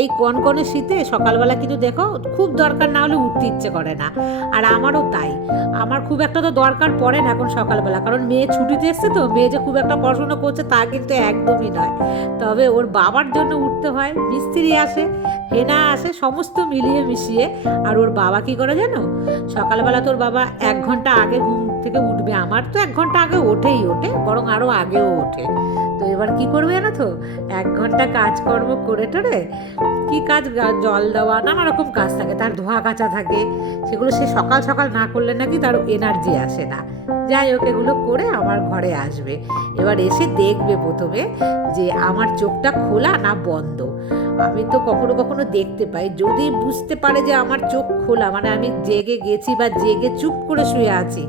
এই কনকনে শীতে সকালবেলা কিন্তু দেখো খুব দরকার না হলে উঠতে ইচ্ছে করে না। আর আমারও তাই, আমার খুব একটা তো দরকার পড়ে না এখন সকালবেলা, কারণ মেয়ে ছুটিতে এসছে তো, মেয়ে যে খুব একটা পড়াশোনা করছে তা কিন্তু একদমই নয়। তবে ওর বাবার জন্য উঠতে হয়, মিস্ত্রি আসে, হেনা আসে, সমস্ত মিলিয়ে মিশিয়ে। আর ওর বাবা কী করে জানো, সকালবেলা তোর বাবা 1 ঘন্টা আগে ঘুম থেকে উঠবে। আমার তো 1 ঘন্টা আগে ওঠেই, বরং আরও আগেও ওঠে। তো এবার কি করবে জানো তো, 1 ঘন্টা কাজকর্ম করে টোরে, কি কাজ, জল দেওয়া, নানা রকম কাজ থাকে, তার ধোয়া কাচা থাকে, সেগুলো সে সকাল সকাল না করলে নাকি তার এনার্জি আসে না। যাই হোক, এগুলো করে আমার ঘরে আসবে। এবার এসে দেখবে প্রথমে যে আমার চোখটা খোলা না বন্ধ। আমি তো কখনো কখনো দেখতে পাই, যদি বুঝতে পারে যে আমার চোখ খোলা, মানে আমি জেগে গেছি বা জেগে চুপ করে শুয়ে আছি,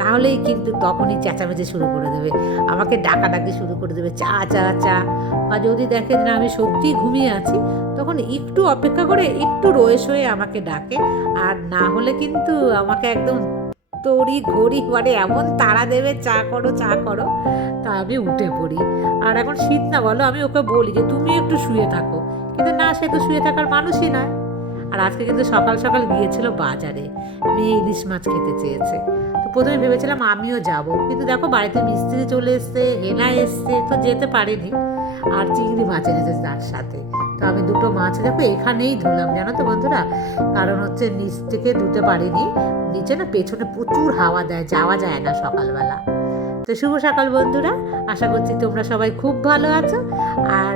তাহলেই কিন্তু তখনই চেঁচামেচি শুরু করে দেবে, আমাকে ডাকাডাকি শুরু করে দেবে, চা চা চা। বা যদি দেখে না আমি সত্যিই ঘুমিয়ে আছি, তখন একটু অপেক্ষা করে একটু রয়ে সয়ে আমাকে ডাকে। আর না হলে কিন্তু আমাকে একদম তড়ি ঘড়ি মানে এমন তাড়া দেবে, চা করো চা করো, তা আমি উঠে পড়ি। আর এখন শীত না বলো, আমি ওকে বলি যে তুমি একটু শুয়ে থাকো, কিন্তু না, সে তো শুয়ে থাকার মানুষই নয়। আর আজকে কিন্তু সকাল সকাল গিয়েছিল বাজারে, মেয়ে ইলিশ মাছ খেতে চেয়েছে। তো প্রথমে ভেবেছিলাম আমিও যাব, কিন্তু দেখো বাড়িতে মিস্ত্রি চলে এসছে, হেনা এসছে, তো যেতে পারিনি। আর চিংড়ি মাছ এনেছে তার সাথে। তো আমি দুটো মাছ দেখো এখানেই ধুলাম, জানো তো বন্ধুরা, কারণ হচ্ছে নিচ থেকে ধুতে পারিনি, নিচে না পেছনে প্রচুর হাওয়া দেয়, যাওয়া যায় না সকালবেলা। তো শুভ সকাল বন্ধুরা, আশা করছি তোমরা সবাই খুব ভালো আছো। আর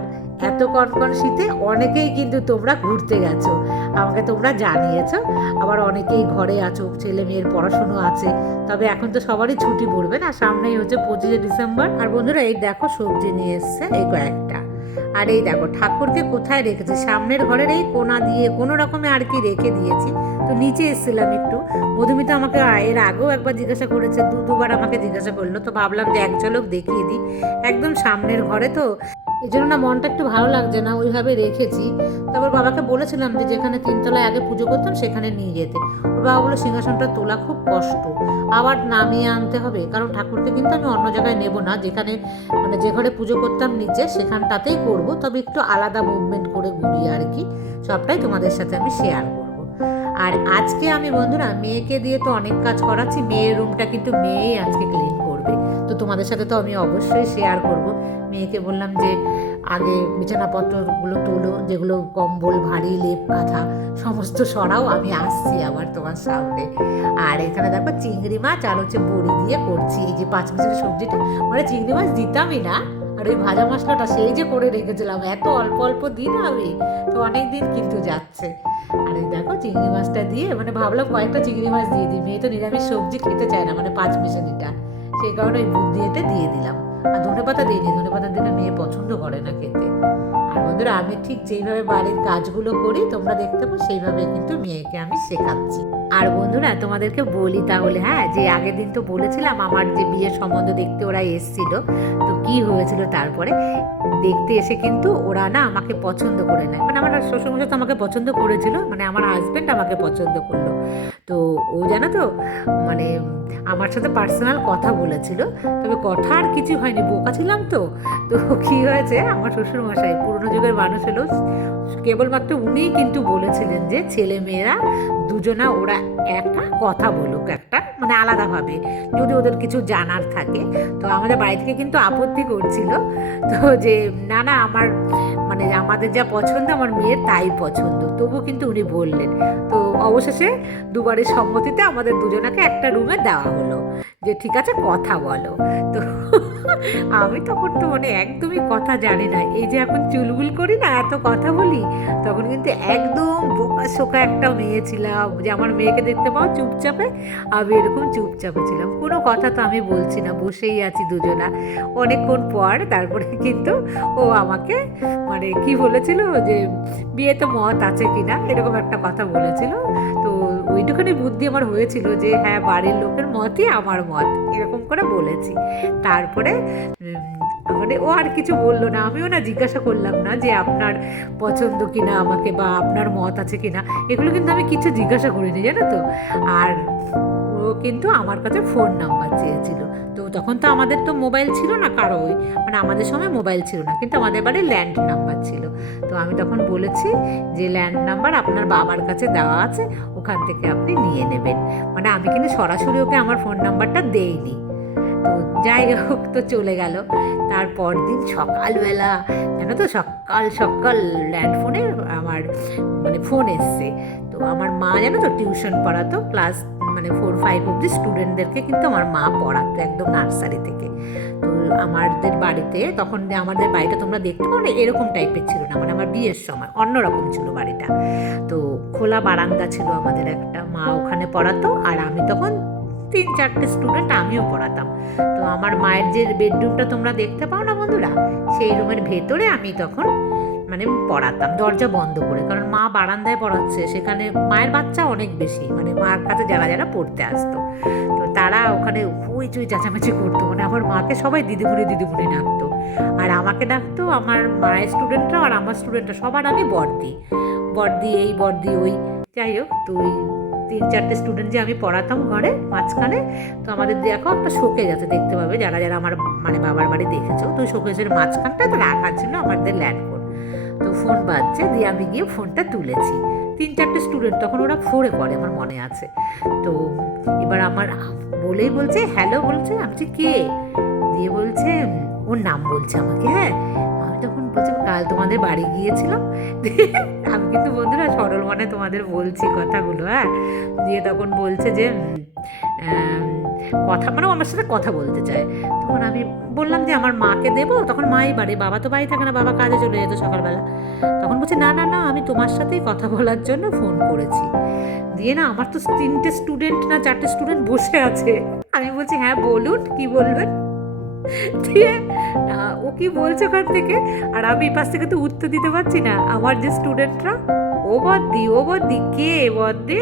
এত কনকন শীতে অনেকেই কিন্তু তোমরা ঘুরতে গেছো, আমাকে তোমরা জানিয়েছো। আবার অনেকেই ঘরে আছো, ছেলে মেয়ের পড়াশুনো আছে। তবে এখন তো সবারই ছুটি পড়বে না, সামনেই হচ্ছে 25শে ডিসেম্বর। আর বন্ধুরা এই দেখো সবজি নিয়ে এসছে এই কয়েকটা। আর এই দেখো ঠাকুরকে কোথায় রেখেছে, সামনের ঘরের এই কোণা দিয়ে কোনো রকমে আর কি রেখে দিয়েছি। তো নিচে এসেছিলাম একটু, মধুমিতা আমাকে এর আগেও একবার জিজ্ঞাসা করেছে, দুবার আমাকে জিজ্ঞাসা করলো, তো ভাবলাম যে এক ঝলক দেখিয়ে দিই। একদম সামনের ঘরে তো, এই জন্য না মনটা একটু ভালো লাগছে না, ওইভাবে রেখেছি। তারপর বাবাকে বলেছিলাম যে যেখানে 3 তলায় আগে পুজো করতাম সেখানে নিয়ে যেতে। ওর বাবা বললো সিংহাসনটা তোলা খুব কষ্ট, আবার নামিয়ে আনতে হবে, কারণ ঠাকুরকে কিন্তু আমি অন্য জায়গায় নেব না, যেখানে মানে যে ঘরে পুজো করতাম নিচে সেখানটাতেই করব, তবে একটু আলাদা মুভমেন্ট করে ঘুরিয়ে আর কি। সবটাই তোমাদের সাথে আমি শেয়ার করব। আর আজকে আমি বন্ধুরা মেয়েকে দিয়ে তো অনেক কাজ করাচ্ছি, মেয়ের রুমটা কিন্তু মেয়েই আজকে ক্লিন করবে। তো তোমাদের সাথে তো আমি অবশ্যই শেয়ার করব। মেয়েকে বললাম যে আগে বিছানাপত্রগুলো তোলো, যেগুলো কম্বল ভারী লেপ কাঁথা সমস্ত সরাও, আমি আসছি আবার তোমার সামনে। আর এখানে দেখো চিংড়ি মাছ আর হচ্ছে বড়ি দিয়ে করছি, এই যে 5 মাসের সবজিটা, মানে চিংড়ি মাছ দিতামই না। আর ওই ভাজা মশলাটা সেই যে করে রেখেছিলাম, এত অল্প অল্প দিন আমি, তো অনেক দিন কিন্তু যাচ্ছে। আর এই দেখো চিংড়ি মাছটা দিয়ে, মানে ভাবলাম কয়েকটা চিংড়ি মাছ দিয়ে দিই, মেয়ে তো নিরামিষ সবজি খেতে চায় না, মানে 5 মিশালিটা, সেই কারণে ওই বুদ্ধি এতে দিয়ে দিলাম। আর ধনেপাতা দিইনি, ধনেপাতা দিলে মেয়ে পছন্দ করে না খেতে। আর বন্ধুরা আমি ঠিক যেইভাবে বাড়ির কাজগুলো করি তোমরা দেখতে পাও, সেইভাবে কিন্তু মেয়েকে আমি শেখাচ্ছি। আর বন্ধুরা তোমাদেরকে বলি তাহলে, হ্যাঁ, যে আগের দিন তো বলেছিলাম আমার যে বিয়ের সম্বন্ধ দেখতে ওরা এসেছিল, তো কি হয়েছিল তারপরে দেখতে এসে কিন্তু ওরা না আমাকে পছন্দ করে নেয়, মানে আমার শ্বশুরমশাই তো আমাকে পছন্দ করেছিল, মানে আমার হাজব্যান্ড আমাকে পছন্দ করলো। তো ও জানো তো, মানে আমার সাথে পার্সোনাল কথা বলেছিল, তবে কথা আর কিছু হয়নি, বোকা ছিলাম তো। তো কী হয়েছে, আমার শ্বশুরমশাই পুরনো যুগের মানুষ হলো, কেবলমাত্র উনিই কিন্তু বলেছিলেন যে ছেলে মেয়েরা দুজনা ওরা একটা কথা বলুক, একটা মানে আলাদাভাবে, যদি ওদের কিছু জানার থাকে। তো আমাদের বাড়ি থেকে কিন্তু আপত্তি করছিল, তো যে না না আমার মানে আমাদের যা পছন্দ আমার মেয়ের তাই পছন্দ, তবু কিন্তু উনি বললেন। তো অবশেষে দুবারের সম্মতিতে আমাদের দুজনাকে একটা রুমে দেওয়া হলো, যে ঠিক আছে কথা বলো। তো আমি তখন তো মানে একদমই কথা জানি না, এই যে এখন চুলবুল করি না, এত কথা বলি, তখন কিন্তু একদম বোকা শোকা একটা মেয়ে ছিলাম, যে আমার মেয়েকে দেখতে পাও চুপচাপে, আমি এরকম চুপচাপে ছিলাম, কোনো কথা তো আমি বলছি না, বসেই আছি দুজনা। অনেকক্ষণ পর তারপরে কিন্তু ও আমাকে মানে কি বলেছিল, যে বিয়েতে মত আছে কিনা, এরকম একটা কথা বলেছিল। তো ওইটুখানি বুদ্ধি আমার হয়েছিল যে হ্যাঁ বাড়ির লোকের মতই আমার মত, এরকম করে বলেছি। তারপরে মানে ও আর কিছু বললো না, আমিও না জিজ্ঞাসা করলাম না যে আপনার পছন্দ কিনা আমাকে, বা আপনার মত আছে কিনা, এগুলো কিন্তু আমি কিছু জিজ্ঞাসা করিনি জানো তো। আর ও ও কিন্তু আমার কাছে ফোন নাম্বার চেয়েছিল। তো তখন তো আমাদের তো মোবাইল ছিল না কারোই, মানে আমাদের সময় মোবাইল ছিল না, কিন্তু আমাদের বাড়ি ল্যান্ড নাম্বার ছিল। তো আমি তখন বলেছি যে ল্যান্ড নাম্বার আপনার বাবার কাছে দেওয়া আছে, ওখান থেকে আপনি নিয়ে নেবেন। মানে আমি কিন্তু সরাসরি ওকে আমার ফোন নাম্বারটা দেইনি। তো যাই হোক, তো চলে গেল। তারপর দিন সকালবেলা জানো তো, সকাল সকাল ল্যান্ড ফোনে আমার মানে ফোন এসছে। তো আমার মা জানো তো টিউশন পড়াতো, ক্লাস মানে 4-5 অব্দি স্টুডেন্টদেরকে কিন্তু আমার মা পড়াতো একদম নার্সারি থেকে। তো আমাদের বাড়িতে তখন, আমাদের বাড়িটা তোমরা দেখতে পাও না, এরকম টাইপের ছিল না, মানে আমার বিয়ের সময় অন্যরকম ছিল বাড়িটা। তো খোলা বারান্দা ছিল আমাদের একটা, মা ওখানে পড়াতো, আর আমি তখন 3-4টে স্টুডেন্ট আমিও পড়াতাম। তো আমার মায়ের যে বেডরুমটা তোমরা দেখতে পাও না বন্ধুরা, সেই রুমের ভেতরে আমি তখন মানে পড়াতাম দরজা বন্ধ করে, কারণ মা বারান্দায় পড়াচ্ছে, সেখানে মায়ের বাচ্চা অনেক বেশি, মানে মার কাছে যারা যারা পড়তে আসতো, তো তারা ওখানে হইচই চেঁচামেচি করতো, মানে আমার মাকে সবাই দিদিমণি দিদিমণি ডাকতো, আর আমাকে ডাকতো আমার মায়ের স্টুডেন্টরা, আর আমার স্টুডেন্টরা সবার আমি বর্দি, বর্দি এই বর্দি ওই। যাই হোক, তো ওই 3-4টে স্টুডেন্ট যে আমি পড়াতাম ঘরে মাঝখানে, তো আমাদের দেখো একটা শোকেজ আছে, দেখতে পাবে যারা যারা আমার মানে বাবার বাড়ি দেখেছো, তো শোকেজের মাঝখানটা তো রাখা ছিল আমাদের ল্যান্ড ফোন। তো ফোন বাজছে, দিয়ে আমি গিয়ে ফোনটা তুলেছি। 3-4টে স্টুডেন্ট, তখন ওরা 4-এ পড়ে আমার মনে আছে। তো এবার আমার বলেই বলছে হ্যালো, বলছে, আমি বলছি কে, দিয়ে বলছে ওর নাম বলছে আমাকে। হ্যাঁ, আমি তখন বলছি কাল তোমাদের বাড়ি গিয়েছিলাম। আমি কিন্তু বন্ধুরা সরল মনে তোমাদের বলছি কথাগুলো। হ্যাঁ, দিয়ে তখন বলছে যে কথা, মানে আমার সাথে কথা বলতে চায়। তখন আমি বললাম যে আমার মাকে দেবো, তখন মাই বাড়ি, বাবা তো বাড়ি থাকে না, বাবা কাজে চলে যেত সকালবেলা। তখন বলছে না না না, আমি তোমার সাথেই কথা বলার জন্য ফোন করেছি। দিয়ে না, আমার তো 3টে স্টুডেন্ট না 4টে স্টুডেন্ট বসে আছে, আমি বলছি হ্যাঁ বলুন কি বলবেন। দিয়ে ও কি বলছে ওখান থেকে, আর আমি পাশ থেকে তো উত্তর দিতে পারছি না। আমার যে স্টুডেন্টরা, ও বদ্দি কে বদ্দি।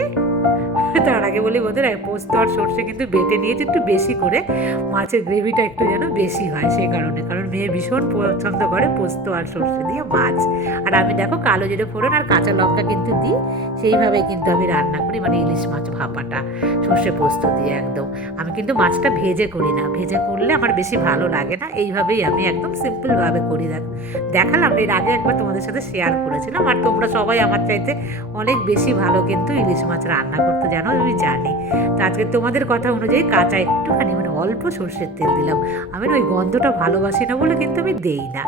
তার আগে বলি বন্ধুরা, পোস্ত আর সর্ষে কিন্তু বেটে নিয়েছি একটু বেশি করে, মাছের গ্রেভিটা একটু যেন বেশি হয় সেই কারণে, কারণ মেয়ে ভীষণ পছন্দ করে পোস্ত আর সর্ষে দিয়ে মাছ। আর আমি দেখো কালো জিরে ফোড়ন আর কাঁচা লঙ্কা কিন্তু দিই, সেইভাবেই কিন্তু আমি রান্না করি, মানে ইলিশ মাছ ভাপাটা সর্ষে পোস্ত দিয়ে একদম। আমি কিন্তু মাছটা ভেজে করি না, ভেজে করলে আমার বেশি ভালো লাগে না, এইভাবেই আমি একদম সিম্পলভাবে করি। দেখালাম, এর আগে একবার তোমাদের সাথে শেয়ার করেছিলাম, আর তোমরা সবাই আমার চাইতে অনেক বেশি ভালো কিন্তু ইলিশ মাছ রান্না করতে জানো, আমি জানি। তো আজকে তোমাদের কথা অনুযায়ী কাঁচা একটুখানি মানে অল্প সর্ষের তেল দিলাম। আমি ওই গন্ধটা ভালোবাসি না বলে কিন্তু আমি দেই না।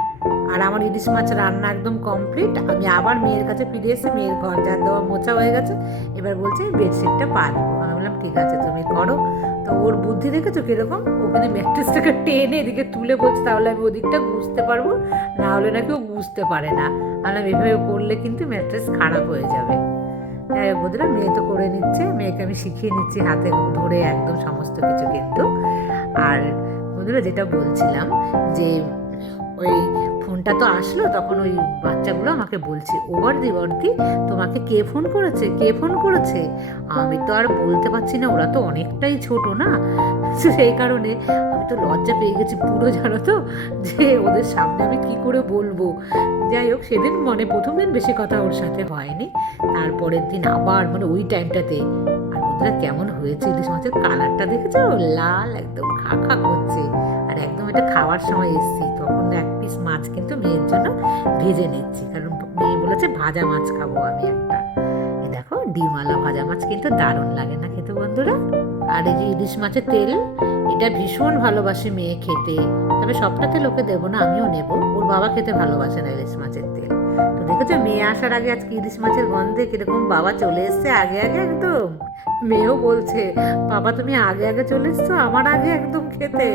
আর আমার ইলিশ মাছ রান্না একদম কমপ্লিট। আমি আবার মেয়ের কাছে ফিরে এসে, মেয়ের ঘর ঝাড় দেওয়া মোছা হয়ে গেছে, এবার বলছে বেডশিটটা পাতবো। আমি বললাম ঠিক আছে তুমি করো। তো ওর বুদ্ধি দেখেছো কিরকম, ওখানে ম্যাট্রেসটাকে টেনে এদিকে তুলে বলছে তাহলে আমি ওদিকটা বুঝতে পারবো, না হলে নাকি ও বুঝতে পারে না। আমি এভাবে করলে কিন্তু ম্যাট্রেস খারাপ হয়ে যাবে। যাই হোক বন্ধুরা, মেয়ে তো করে নিচ্ছে, মেয়েকে আমি শিখিয়ে নিচ্ছি হাতে ধরে একদম সমস্ত কিছু কিন্তু। আর বন্ধুরা যেটা বলছিলাম যে ওই ফোনটা তো আসলো, তখন ওই বাচ্চাগুলো আমাকে বলছে ও বর্দি বর্দি তোমাকে কে ফোন করেছে, কে ফোন করেছে। আমি তো আর বলতে পারছি না, ওরা তো অনেকটাই ছোট না, সেই কারণে আমি তো লজ্জা পেয়ে গেছি পুরো, জানো তো, যে ওদের সামনে আমি কি করে বলবো। যাই হোক, সেদিন মানে প্রথম দিন বেশি কথা ওর সাথে হয়নি, তারপরের দিন আবার মানে ওই টাইমটাতে। আর ওদের কেমন হয়েছে ইলিশ মাছের কালারটা দেখেছো, লাল একদম খা খা করছে। আর একদম এটা খাওয়ার সময় এসছি, তখন 1 পিস মাছ কিন্তু মেয়ের জন্য ভেজে নিচ্ছি, কারণ মেয়ে বলেছে ভাজা মাছ খাবো আমি একটা। এই দেখো ডিমওয়ালা ভাজা মাছ কিন্তু দারুণ লাগে না খেতে বন্ধুরা। আর এই যে ইলিশ মাছের তেল, এটা ভীষণ ভালোবাসে মেয়ে খেতে, তবে সবটাতে লোকে দেবো না, আমিও নেব। ওর বাবা খেতে ভালোবাসে না ইলিশ মাছের তেল। তো দেখেছো মেয়ে আসার আগে আজকে ইলিশ মাছের গন্ধে কিরকম বাবা চলে এসছে আগে আগে একদম। মেয়েও বলছে বাবা তুমি আগে আগে চলে এসছো আমার আগে একদম খেতে।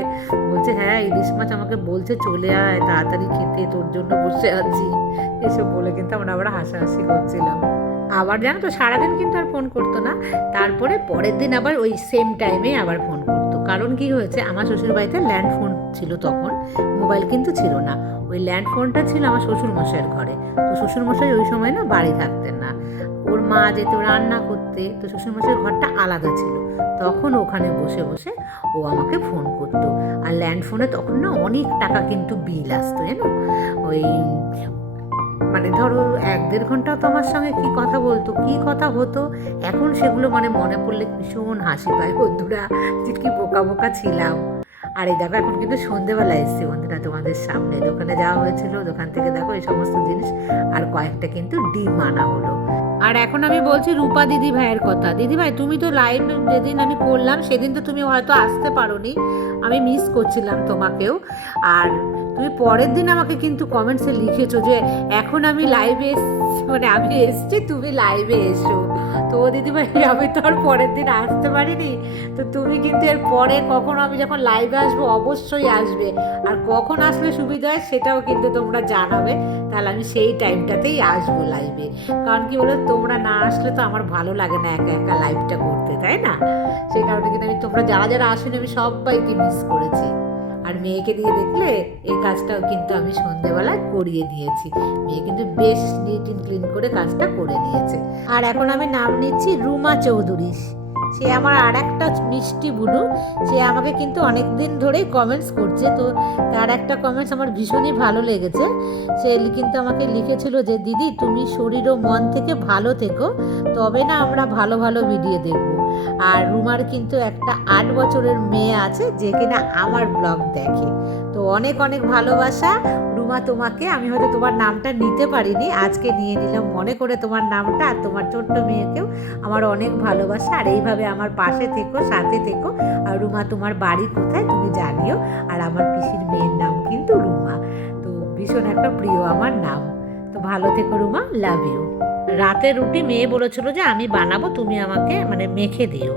বলছে হ্যাঁ ইলিশ মাছ আমাকে বলছে চলে আয় তাড়াতাড়ি খেতে, তোর জন্য বসে আছি। এসব বলে কিন্তু আমরা আবার হাসাহাসি করছিলাম। আবার জানো তো সারাদিন কিন্তু আর ফোন করতো না, তারপরে পরের দিন আবার ওই সেম টাইমে আবার ফোন করতো। কারণ কি হয়েছে, আমার শ্বশুর বাড়িতে ল্যান্ড ফোন ছিল তখন, মোবাইল কিন্তু ছিল না। ওই ল্যান্ড ফোনটা ছিল আমার শ্বশুরমশাইয়ের ঘরে। তো শ্বশুরমশাই ওই সময় না বাড়ি থাকতেন না, ওর মা যেত রান্না করতে, তো শ্বশুরমশাইয়ের ঘরটা আলাদা ছিল। তখন ওখানে বসে বসে ও আমাকে ফোন করতো। আর ল্যান্ড ফোনে তখন না অনেক টাকা কিন্তু বিল আসতো, জানো, ওই মানে ধরো 1-1.5 ঘন্টা তো আমার সঙ্গে কি কথা বলতো, কি কথা হতো, এখন সেগুলো মানে মনে পড়লে ভীষণ হাসি পায় বন্ধুরা, যে কি বোকা বোকা ছিলাম। আর এই দেখো এখন কিন্তু সন্ধেবেলা এসছি বন্ধুরা তোমাদের সামনে, দোকানে যাওয়া হয়েছিল, দোকান থেকে দেখো এই সমস্ত জিনিস আর কয়েকটা কিন্তু ডিম আনা হলো। আর এখন আমি বলছি রূপা দিদি ভাইয়ের কথা। দিদি ভাই তুমি তো লাইভ যেদিন আমি করলাম সেদিন তো তুমি হয়তো আসতে পারোনি, আমি মিস করছিলাম তোমাকেও। আর তুমি পরের দিন আমাকে কিন্তু কমেন্টসে লিখেছো যে এখন আমি লাইভে মানে আমি এসছি তুমি লাইভে এসো। তো দিদিভাই আমি তো আর পরের দিন আসতে পারিনি, তো তুমি কিন্তু এর পরে কখন আমি যখন লাইভে আসবো অবশ্যই আসবে, আর কখন আসলে সুবিধা হয় সেটাও কিন্তু তোমরা জানাবে, তাহলে আমি সেই টাইমটাতেই আসবো লাইভে। কারণ কি বলো, তোমরা না আসলে তো আমার ভালো লাগে না একা একা লাইভটা করতে, তাই না? সেই কারণে কিন্তু আমি তোমরা যারা যারা আসেনি আমি সবাইকে মিস করেছি। আর মেয়েকে দিয়ে দেখলে এই কাজটাও কিন্তু আমি সন্ধেবেলায় করিয়ে দিয়েছি, মেয়ে কিন্তু বেশ নিট অ্যান্ড ক্লিন করে কাজটা করে নিয়েছে। আর এখন আমি নাম নিচ্ছি রুমা চৌধুরী, সে আমার আর একটা মিষ্টি বুনু, সে আমাকে কিন্তু অনেক দিন ধরেই কমেন্টস করছে, তো তার একটা কমেন্টস আমার ভীষণই ভালো লেগেছে। সে কিন্তু আমাকে লিখেছিল যে দিদি তুমি শরীর ও মন থেকে ভালো থেকো, তবে না আমরা ভালো ভালো ভিডিও দেখবো। আর রুমার কিন্তু একটা 8 বছরের মেয়ে আছে যে কিনা আমার ব্লগ দেখে, তো অনেক অনেক ভালোবাসা রুমা তোমাকে। আমি হয়তো তোমার নামটা নিতে পারিনি, আজকে নিয়ে নিলাম মনে করে তোমার নামটা। আর তোমার ছোট্ট মেয়েকেও আমার অনেক ভালোবাসা, আর এইভাবে আমার পাশে থেকো, সাথে থেকো। আর রুমা তোমার বাড়ি কোথায় তুমি জানিও, আর আমার পিসির মেয়ের নাম কিন্তু রুমা, তো ভীষণ একটা প্রিয় আমার নাম। তো ভালো থেকো রুমা, লাভ ইউ। রাতের রুটি মেয়ে বলেছিল যে আমি বানাবো, তুমি আমাকে মানে মেখে দিও।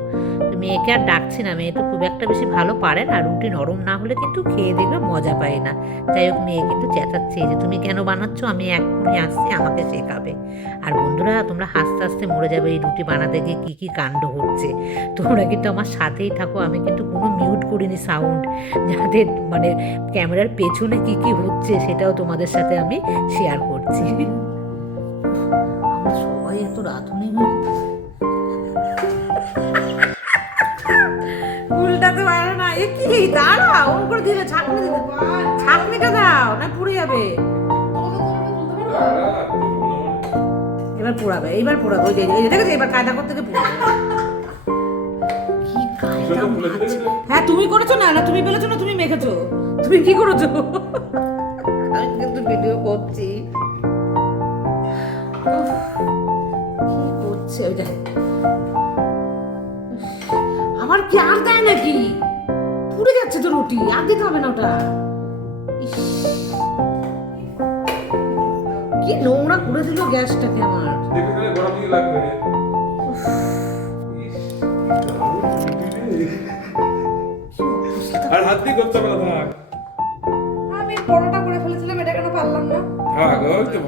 তো মেয়েকে আর ডাকছি না, মেয়ে তো খুব একটা বেশি ভালো পারে না, রুটি নরম না হলে কিন্তু খেয়ে দেখবে মজা পায় না। যাই হোক মেয়ে কিন্তু চেঁচাচ্ছে যে তুমি কেন বানাচ্ছ, আমি এক্ষুনি আসছি, আমাকে শেখাবে। আর বন্ধুরা তোমরা হাসতে হাসতে মরে যাবে এই রুটি বানাতে গিয়ে কী কী কাণ্ড হচ্ছে। তোমরা কিন্তু আমার সাথেই থাকো, আমি কিন্তু কোনো মিউট করিনি সাউন্ড, যাতে মানে ক্যামেরার পেছনে কী কী হচ্ছে সেটাও তোমাদের সাথে আমি শেয়ার করছি। আমরা সবাই এত রাঁধুনি উল্টাতে পারে না, এ কি দাঁড়া ওর করে দিলে ছাঁকনি দিতে, ছাঁকনিটা দাও না পুড়ে যাবে। এবার পোড়াবে, এইবার পোড়াবে, ওই যে দেখেছো এবার কায়দা করতে গিয়ে পোড়াবে। কি কায়দা মাছ। হ্যাঁ তুমি করেছো না, না তুমি বলেছো না তুমি মেখেছো, তুমি কি করেছো? আমি কিন্তু ভিডিও করছি। কি করছে ওইটা, আমার কি আর দেয় নাকি? পুড়ে যাচ্ছে তো রুটি, আর দিতে হবে না ওটা। কি নোংরা করে দিল গ্যাসটাকে আমার। আর হাত দিয়ে করতে হবে না, থাক। আমি পরোটা করে ফেলেছিলাম, এটা কেন পারলাম না? থাক, ওই তো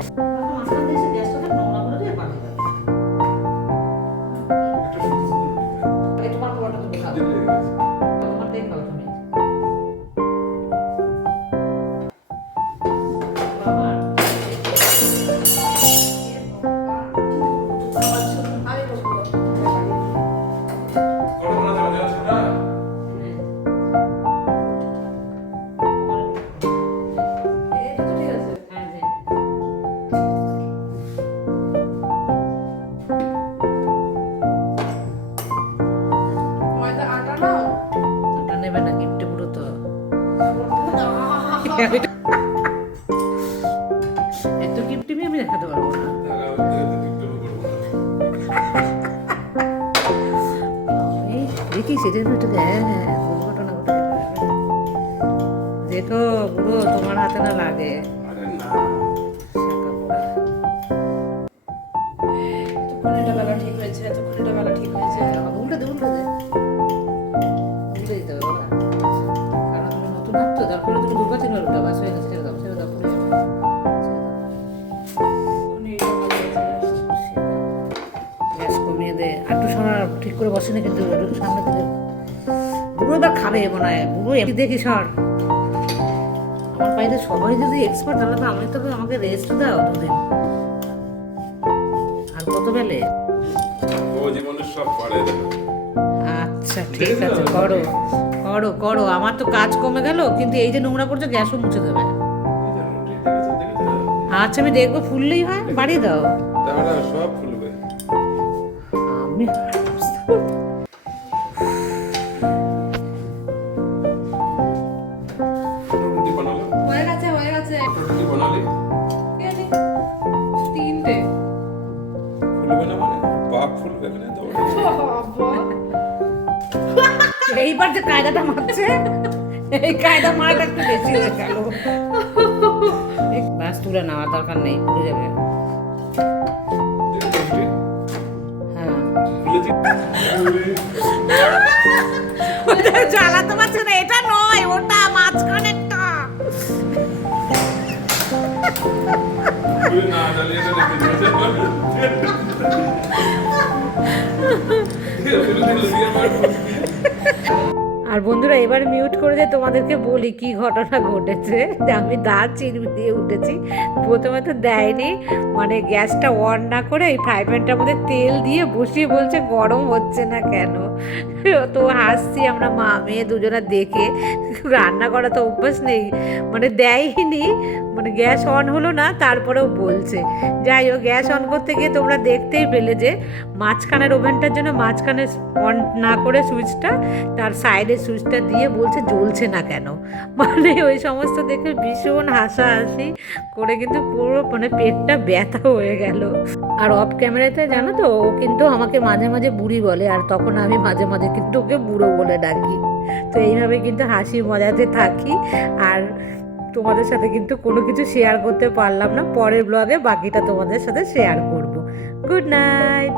এত গিফটিমি আমি দেখাতে পারবো না। দেখি সেটা একটু হ্যাঁ হ্যাঁ দুর্ঘটনা ঘটে দেখো পুরো তোমার হাতে না লাগে। এতক্ষণ এটা বেলা ঠিক হয়েছে, এতক্ষণ এটা বেলা ঠিক হয়েছে। উল্টে দে উল্টে দে উল্টে দিতে হবে বাবা, কারণ তুমি নতুন হাত তো, তারপরে তুমি দুর্গা তিনবার উল্টা বাস হয়ে গেছে, ছেড়ে দাও পুড়ে যাবে। গ্যাস কমিয়ে দে, আর একটু সময় ঠিক করে বসে না কিন্তু একটু সামনে দিলে বুড়ো এবার খাবে মনে হয়, বুড়ো এমনি দেখি সর। আমার বাইরে সবাই যদি এক্সপার্ট তাহলে তো আমি তো আমাকে রেস্ট দাও দুদিন। আর কত বেলে? ও জীবনের সব পারে। আচ্ছা ঠিক আছে, করো করো করো, আমার তো কাজ কমে গেল, কিন্তু এই যে নোংরা করছো গ্যাসও মুছে দেবে। আচ্ছা আমি দেখবো, ফুললেই হয়, বাড়ি দাও। দাঁড়া, সব ফুলবে। আমি রুটি বানালো, হয়ে গেছে হয়ে গেছে। রুটি বানালি, কে জানি? তিনটে। ফুলবে না মানে বাপ ফুলবে না তো। বাবা এইবার যে কায়দাটা মারছে, এই কায়দা মারাটা একটু বেশি হয়ে গেল। ব্যাস, তুলে নেওয়ার দরকার নেই, পুড়ে যাবে। রুটি হ্যাঁ, ফুলেছি। ওটা জ্বালাতে পারছে না, এটা নয়, ওটা মাঝখানেরটা। ফুলে না জ্বালিয়ে তো রেখে দিয়েছে। ফুলে দিয়ে মার ফুলবি। আর বন্ধুরা এবার মিউট করে দিয়ে তোমাদেরকে বলি কি ঘটনা ঘটেছে। যে আমি দাঁত চিরবি দিয়ে উঠেছি, প্রথমে তো দেয়নি, মানে গ্যাসটা অন না করে এই ফ্রাই প্যানটার মধ্যে তেল দিয়ে বসিয়ে বলছে গরম হচ্ছে না কেন। তো হাসছি আমরা মা মেয়ে দুজনা দেখে, রান্না করা তো অভ্যাস নেই, মানে দেয়নি, মানে গ্যাস অন হলো না, তারপরেও বলছে। যাই হোক, গ্যাস অন করতে গিয়ে তোমরা দেখতেই পেলে যে মাঝখানের ওভেনটার জন্য মাঝখানে অন না করে সুইচটা, তার সাইডে সুইচটা দিয়ে বলছে জ্বলছে না কেন। মানে ওই সমস্ত দেখে ভীষণ হাসাহাসি করে কিন্তু পুরো মানে পেটটা ব্যথা হয়ে গেল। আর অফ ক্যামেরাতে জানো তো, ও কিন্তু আমাকে মাঝে মাঝে বুড়ি বলে, আর তখন আমি মাঝে মাঝে কিন্তু ওকে বুড়ো বলে ডাকি। তো এইভাবে কিন্তু হাসি মজাতে থাকি। আর তোমাদের সাথে কিন্তু কোনো কিছু শেয়ার করতে পারলাম না, পরের ব্লগে বাকিটা তোমাদের সাথে শেয়ার করব। Good night.